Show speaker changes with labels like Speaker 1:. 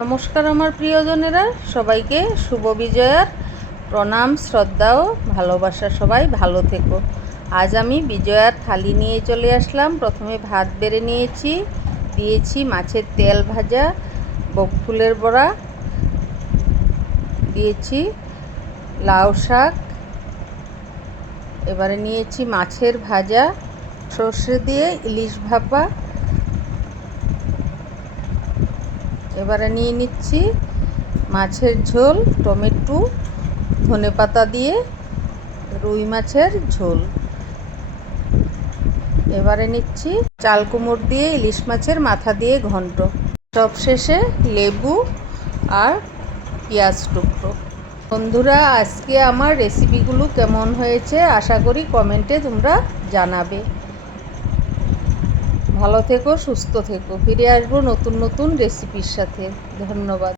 Speaker 1: নমস্কার আমার প্রিয়জনেরা, সবাইকে শুভ বিজয়ার প্রণাম, শ্রদ্ধা ও ভালোবাসা সবাই ভালো থেকো। আজ আমি বিজয়ার থালি নিয়ে চলে আসলাম। প্রথমে ভাত বেড়ে নিয়েছি, দিয়েছি মাছের তেল ভাজা, বক ফুলের বড়া, দিয়েছি লাউ শাক, এবারে নিয়েছি মাছের ভাজা, সর্ষে দিয়ে ইলিশ ভাপা এবারে নিয়ে নিচ্ছি মাছের ঝোল, টমেটো ধনেপাতা দিয়ে রুই মাছের ঝোল। এবারে নিচ্ছি চাল কুমড় দিয়ে ইলিশ মাছের মাথা দিয়ে ঘন্ট। সবশেষে লেবু আর পেঁয়াজ টুকরো। বন্ধুরা, আজকে আমার রেসিপিগুলো কেমন হয়েছে আশা করি কমেন্টে তোমরা জানাবে। ভালো থেকো সুস্থ থেকো। ফিরে আসব নতুন নতুন রেসিপির সাথে। ধন্যবাদ।